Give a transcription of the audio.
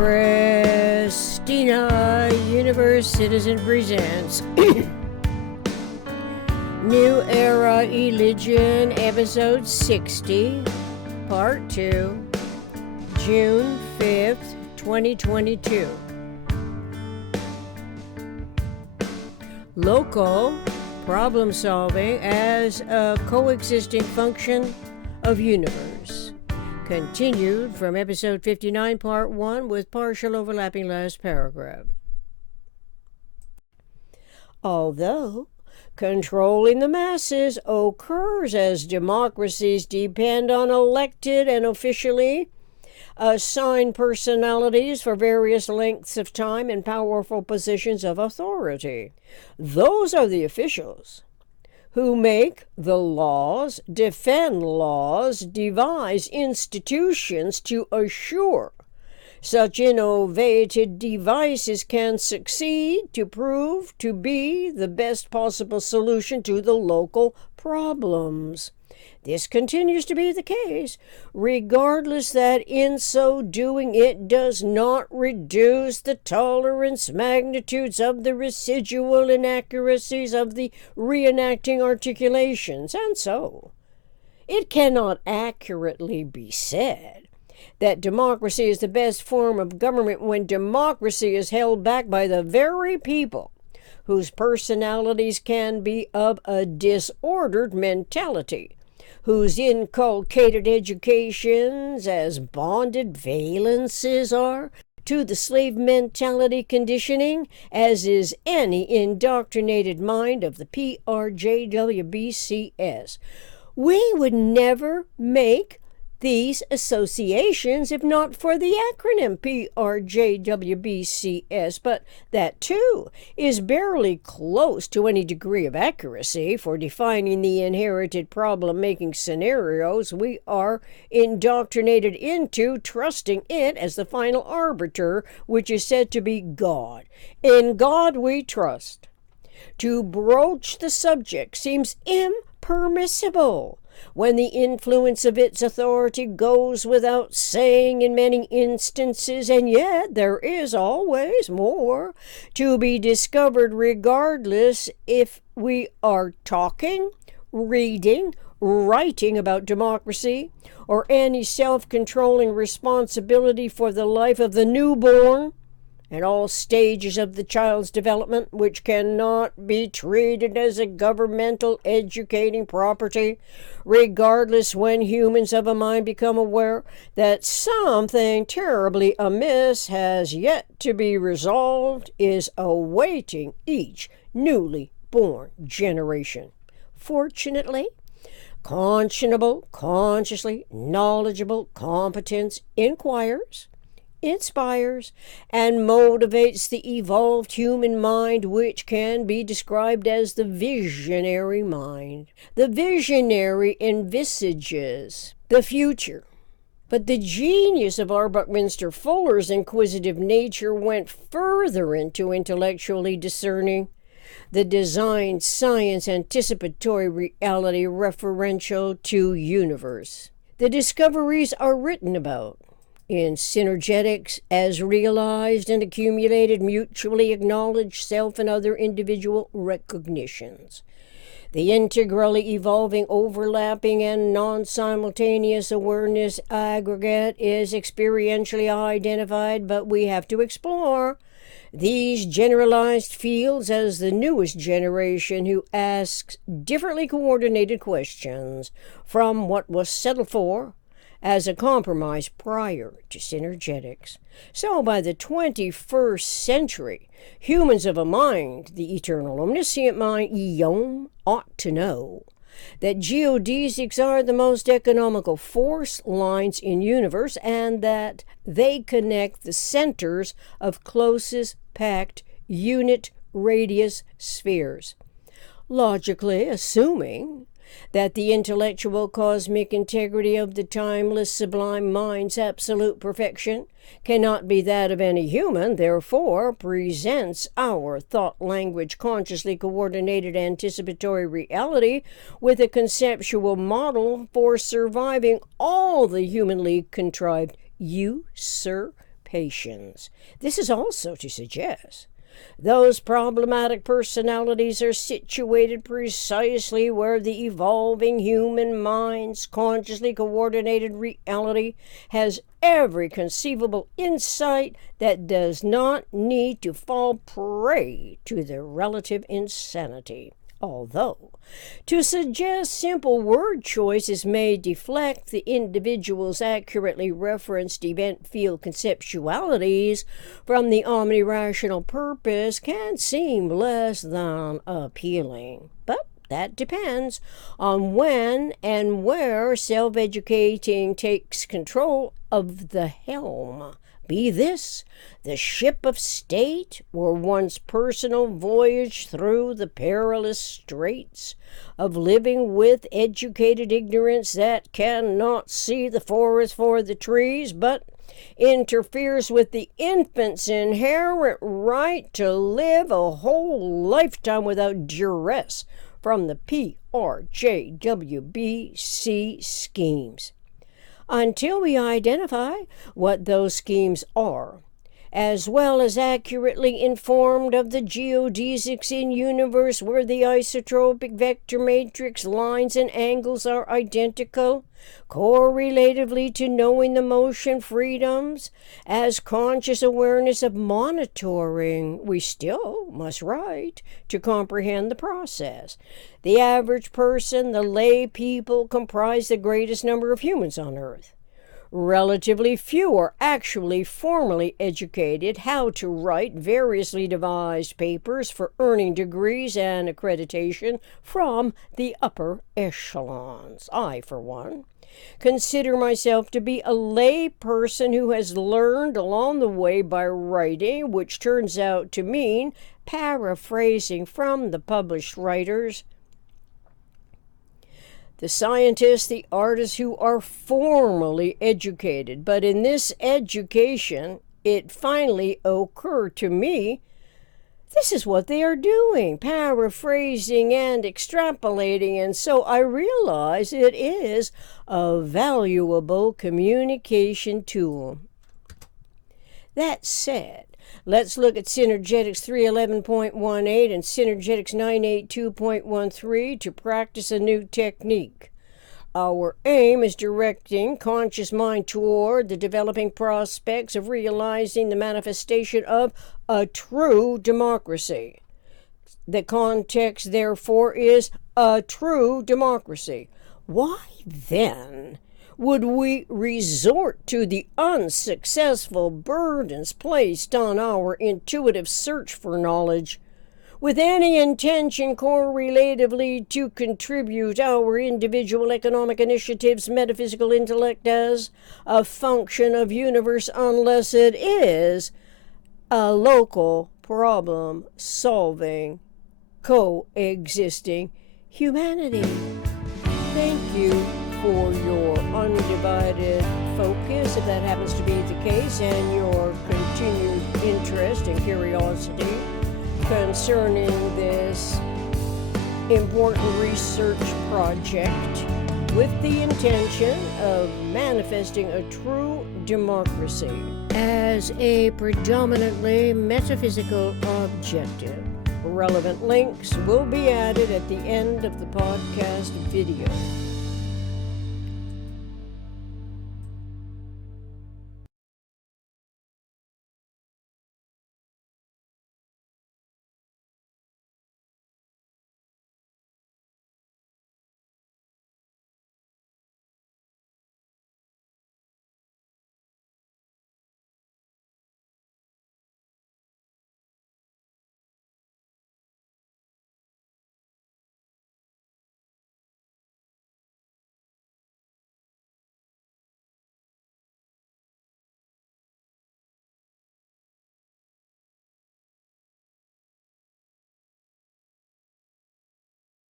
Christina Universe Citizen presents New Era Religion, Episode 60, Part 2, June 5th, 2022. Local problem solving as a coexisting function of universe. Continued from episode 59, part 1, with partial overlapping last paragraph. Although controlling the masses occurs as democracies depend on elected and officially assigned personalities for various lengths of time in powerful positions of authority. Those are the officials who make the laws, defend laws, devise institutions to assure such innovated devices can succeed to prove to be the best possible solution to the local problems. This continues to be the case, regardless that in so doing it does not reduce the tolerance magnitudes of the residual inaccuracies of the reenacting articulations, and so it cannot accurately be said that democracy is the best form of government when democracy is held back by the very people whose personalities can be of a disordered mentality, whose inculcated educations as bonded valences are to the slave mentality conditioning as is any indoctrinated mind of the PRJWBCS. We would never make these associations if not for the acronym PRJWBCS, but that too is barely close to any degree of accuracy for defining the inherited problem-making scenarios we are indoctrinated into, trusting it as the final arbiter, which is said to be God. In God we trust. To broach the subject seems impermissible when the influence of its authority goes without saying in many instances, and yet there is always more to be discovered regardless if we are talking, reading, writing about democracy, or any self-controlling responsibility for the life of the newborn and all stages of the child's development, which cannot be treated as a governmental educating property, regardless when humans of a mind become aware that something terribly amiss has yet to be resolved, is awaiting each newly born generation. Fortunately, conscionable, consciously knowledgeable competence inquires, inspires, and motivates the evolved human mind, which can be described as the visionary mind. The visionary envisages the future. But the genius of R. Buckminster Fuller's inquisitive nature went further into intellectually discerning the design science anticipatory reality referential to universe. The discoveries are written about in synergetics as realized and accumulated mutually acknowledged self and other individual recognitions. The integrally evolving, overlapping, and non-simultaneous awareness aggregate is experientially identified, but we have to explore these generalized fields as the newest generation who asks differently coordinated questions from what was settled for as a compromise prior to synergetics. So by the 21st century, humans of a mind, the eternal omniscient mind, eon, ought to know that geodesics are the most economical force lines in universe, and that they connect the centers of closest packed unit radius spheres. Logically assuming that the intellectual cosmic integrity of the timeless sublime mind's absolute perfection cannot be that of any human, therefore presents our thought language consciously coordinated anticipatory reality with a conceptual model for surviving all the humanly contrived usurpations occupations. This is also to suggest those problematic personalities are situated precisely where the evolving human mind's consciously coordinated reality has every conceivable insight that does not need to fall prey to their relative insanity. Although, to suggest simple word choices may deflect the individual's accurately referenced event field conceptualities from the omnirational purpose can seem less than appealing. But that depends on when and where self-educating takes control of the helm. Be this the ship of state or one's personal voyage through the perilous straits of living with educated ignorance that cannot see the forest for the trees, but interferes with the infant's inherent right to live a whole lifetime without duress from the PRJWBCS schemes. Until we identify what those schemes are, as well as accurately informed of the geodesics in universe where the isotropic vector matrix lines and angles are identical, correlatively to knowing the motion freedoms as conscious awareness of monitoring, we still must write to comprehend the process. The average person, the lay people, comprise the greatest number of humans on Earth. Relatively few are actually formally educated how to write variously devised papers for earning degrees and accreditation from the upper echelons. I, for one, consider myself to be a lay person who has learned along the way by writing, which turns out to mean paraphrasing from the published writers. The scientists, the artists who are formally educated. But in this education, it finally occurred to me, this is what they are doing, paraphrasing and extrapolating. And so I realize it is a valuable communication tool. That said, let's look at Synergetics 311.18 and Synergetics 982.13 to practice a new technique. Our aim is directing conscious mind toward the developing prospects of realizing the manifestation of a true democracy. The context, therefore, is a true democracy. Why, then, would we resort to the unsuccessful burdens placed on our intuitive search for knowledge, with any intention correlatively to contribute our individual economic initiatives, metaphysical intellect as a function of universe, unless it is a local problem-solving, coexisting humanity? Thank you for your undivided focus, if that happens to be the case, and your continued interest and curiosity concerning this important research project with the intention of manifesting a true democracy as a predominantly metaphysical objective. Relevant links will be added at the end of the podcast video.